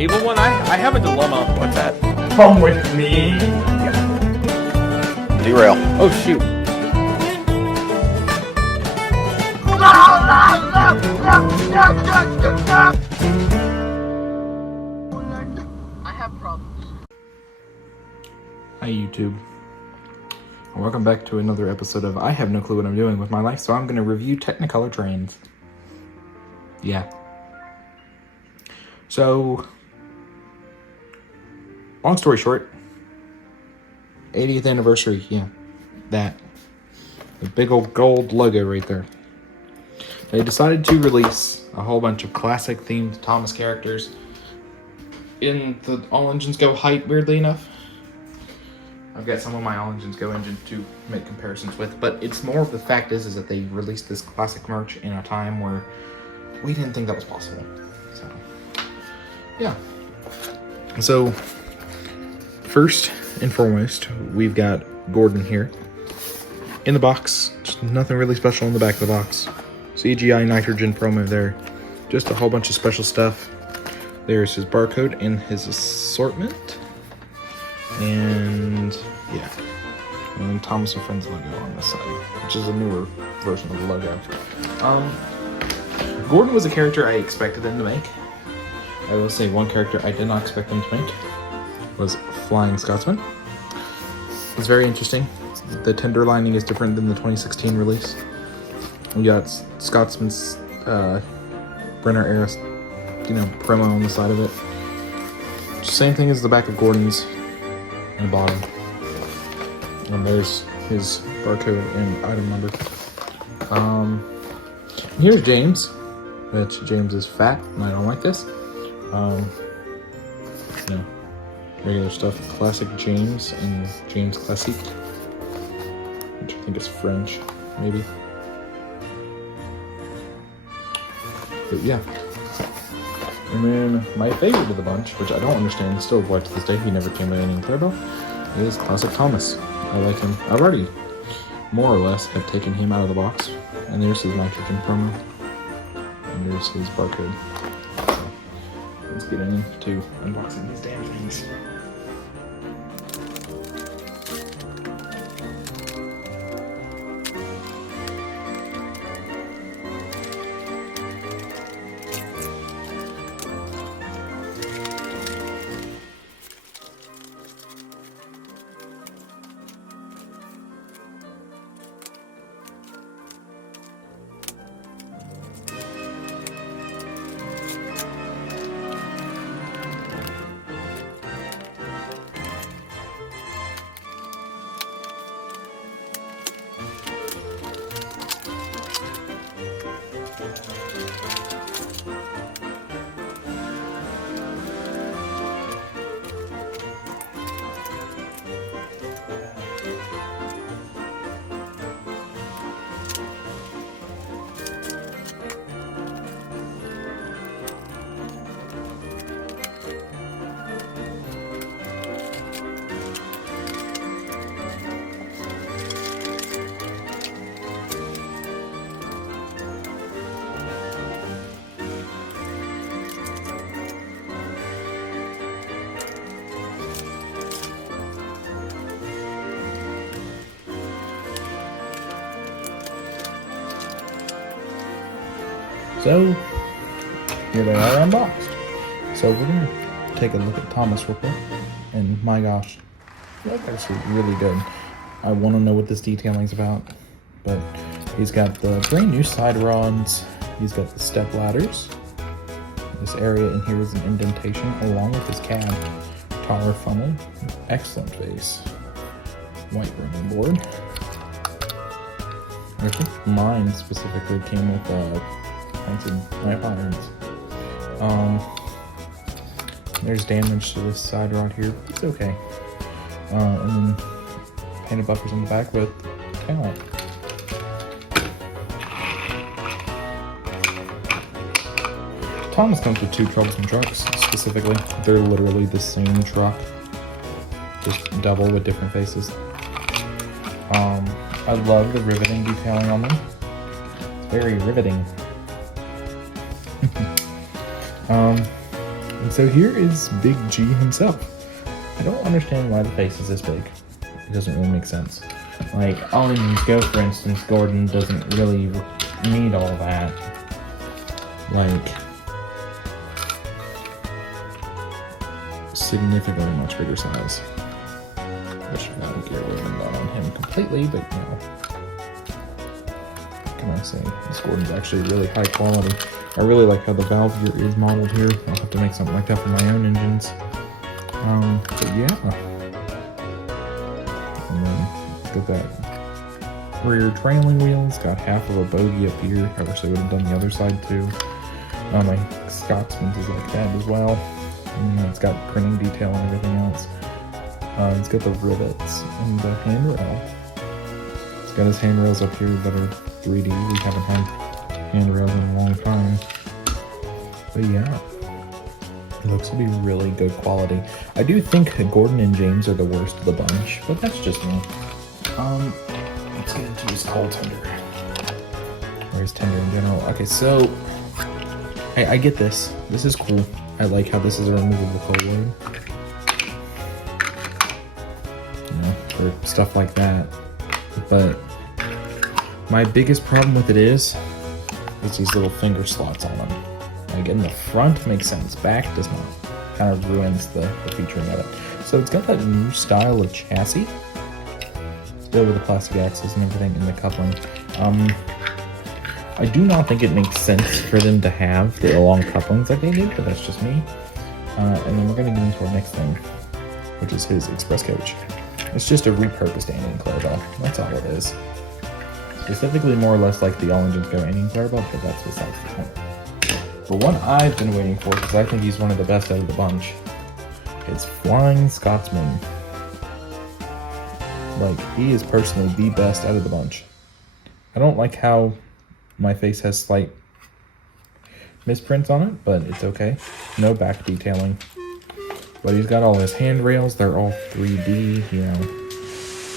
Evil one, I have a dilemma. What's that? Come with me. Derail. Oh shoot. I have problems. Hi YouTube. Welcome back to another episode of I have no clue what I'm doing with my life, so I'm going to review Technicolor trains. Yeah. So, long story short, 80th anniversary, yeah, that. The big old gold logo right there. They decided to release a whole bunch of classic themed Thomas characters in the All Engines Go height, weirdly enough. I've got some of my All Engines Go engine to make comparisons with, but it's more of the fact is that they released this classic merch in a time where we didn't think that was possible. So, yeah. So, first and foremost, we've got Gordon here. In the box, just nothing really special in the back of the box. CGI nitrogen promo there. Just a whole bunch of special stuff. There's his barcode and his assortment. And yeah. And Thomas and Friends logo on this side, which is a newer version of the logo. Gordon was a character I expected them to make. I will say one character I did not expect them to make was Flying Scotsman. It's very interesting. The tender lining is different than the 2016 release. We got Scotsman's Brenner era, promo on the side of it. Same thing as the back of Gordon's in the bottom. And there's his barcode and item number. Here's James. But James is fat, and I don't like this. Regular stuff. Classic James and James Classique, which I think is French, maybe. But yeah. And then my favorite of the bunch, which I don't understand, still why to this day he never came in Clarabelle, is Classic Thomas. I like him. I've already more or less have taken him out of the box. And there's his nitrogen promo. And there's his barcode. So let's get into unboxing these damn things. So, here they are unboxed. So we're going to take a look at Thomas real quick. And my gosh, that's actually really good. I want to know what this detailing is about. But he's got the brand new side rods. He's got the step ladders. This area in here is an indentation along with his cab. Taller funnel. Excellent face. White running board. I think mine specifically came with lamp irons. There's damage to this side rod here. It's okay. And then painted buffers on the back with talent. Thomas comes with two troublesome trucks, specifically. They're literally the same truck, just double with different faces. I love the riveting detailing on them. It's very riveting. And so here is Big G himself. I don't understand why the face is this big. It doesn't really make sense. Like, all engines go, for instance, Gordon doesn't really need all that. Like, significantly much bigger size. Which I think you're really not on him completely, but you know. What can I say? This Gordon's actually really high quality. I really like how the valve gear is modeled here. I'll have to make something like that for my own engines. But yeah. And then got that rear trailing wheel. It's got half of a bogey up here. I wish I would have done the other side too. My Scotsman's is like that as well. And it's got printing detail and everything else. It's got the rivets and the handrail. It's got his handrails up here that are 3D. We haven't had handrails in a long time. But yeah, it looks to be really good quality. I do think Gordon and James are the worst of the bunch, but that's just me. Let's get into his coal tender. Or his tender in general. Okay, so I get this. This is cool. I like how this is a removable coal blade. You know, or stuff like that. But my biggest problem with it is these little finger slots on them. Like in the front makes sense, back does not. Kind of ruins the featuring of it. So it's got that new style of chassis. Still with the plastic axles and everything in the coupling. I do not think it makes sense for them to have the long couplings like they do, but that's just me. And then we're going to get into our next thing, which is his express coach. It's just a repurposed Indian Clarabelle. That's all it is. Specifically more or less like the All Engines Go Indian Clarabelle, but that's besides the point. The one I've been waiting for, because I think he's one of the best out of the bunch, is Flying Scotsman. Like, he is personally the best out of the bunch. I don't like how my face has slight misprints on it, but it's okay. No back detailing. But he's got all his handrails. They're all 3D, you know.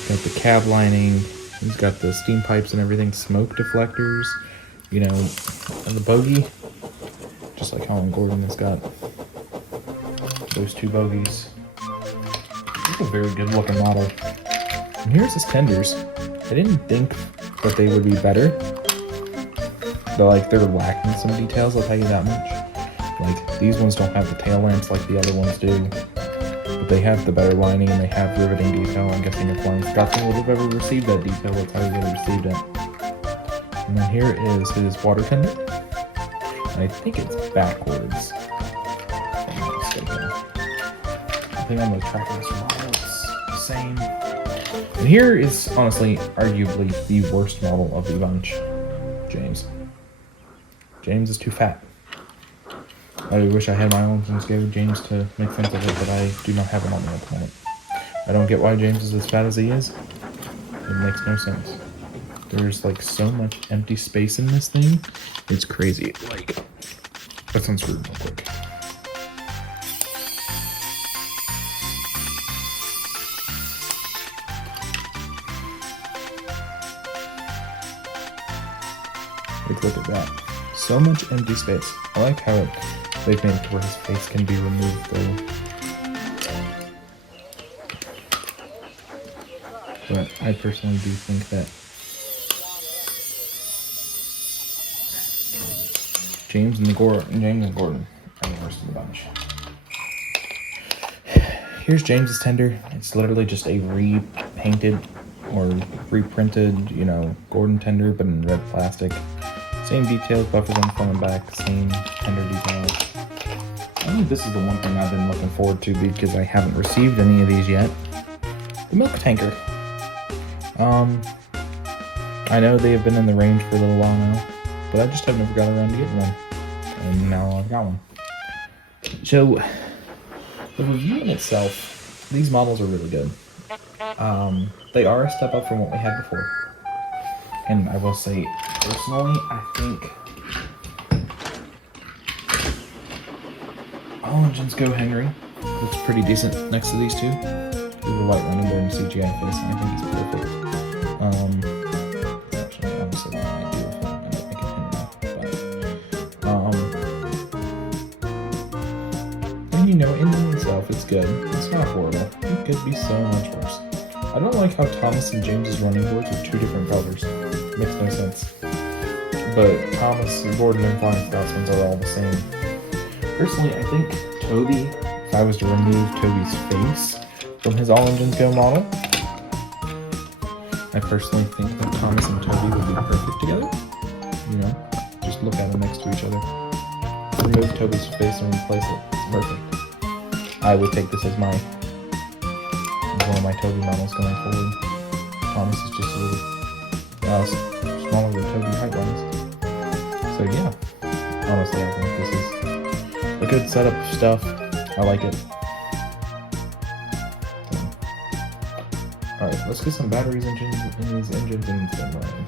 Got the cab lining. He's got the steam pipes and everything. Smoke deflectors. You know, and the bogey. Just like Colin Gordon has got those two bogies. It's a very good looking model. And here's his tenders. I didn't think that they would be better. They're lacking some details, I'll tell you that much. Like, these ones don't have the tail lamps like the other ones do. But they have the better lining and they have riveting detail. I'm guessing if Flying Scotsman would have ever received that detail, that's how he would have received it. And then here is his water tender. And I think it's backwards. If I'm not mistaken. I think I'm going to track this model. It's the same. And here is, honestly, arguably the worst model of the bunch. James. James is too fat. I wish I had my own things to give James to make sense of it, but I do not have it on me at the moment. I don't get why James is as fat as he is. It makes no sense. There's like so much empty space in this thing. It's crazy. Like, let's unscrew real quick. Like, look at that. So much empty space. I like how they've made it to where his face can be removed though. But I personally do think that James and Gordon are the worst of the bunch. Here's James's tender. It's literally just a repainted or reprinted, you know, Gordon tender, but in red plastic. Same details, buffers on the front and back, same tender details. I think this is the one thing I've been looking forward to because I haven't received any of these yet. The milk tanker. I know they have been in the range for a little while now, but I just have never got around to getting one. And now I've got one. So, the review in itself, these models are really good. They are a step up from what we had before. And I will say, personally, I think All Engines Go Henry looks pretty decent next to these two. With a white running board and CGI face, and I think he's perfect. Actually, honestly, I do. I don't think it's Henry, engine itself, it's good. It's not horrible. It could be so much worse. I don't like how Thomas and James's running boards are two different colors. Makes no sense. But Thomas, Gordon, and Flying Scotsman's are all the same. Personally, I think Toby, if I was to remove Toby's face from his All Engines Go model, I personally think that Thomas and Toby would be perfect together. Just look at them next to each other. Remove Toby's face and replace it. It's perfect. I would take this as one of my Toby models going forward. Thomas is just a little smaller than Toby height-wise. So yeah, honestly, I think this is a good setup of stuff. I like it. Alright, let's get some batteries in these engines and then running.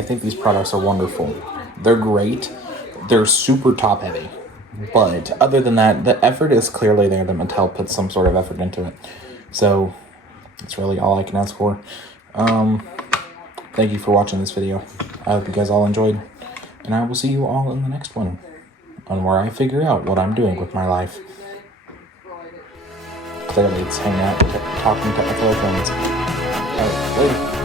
I think these products are wonderful. They're great. They're super top heavy. But other than that, the effort is clearly there that Mattel puts some sort of effort into it. So that's really all I can ask for. Thank you for watching this video. I hope you guys all enjoyed. And I will see you all in the next one, on where I figure out what I'm doing with my life. Clearly it's hanging out, talking to my fellow friends. Alright, later.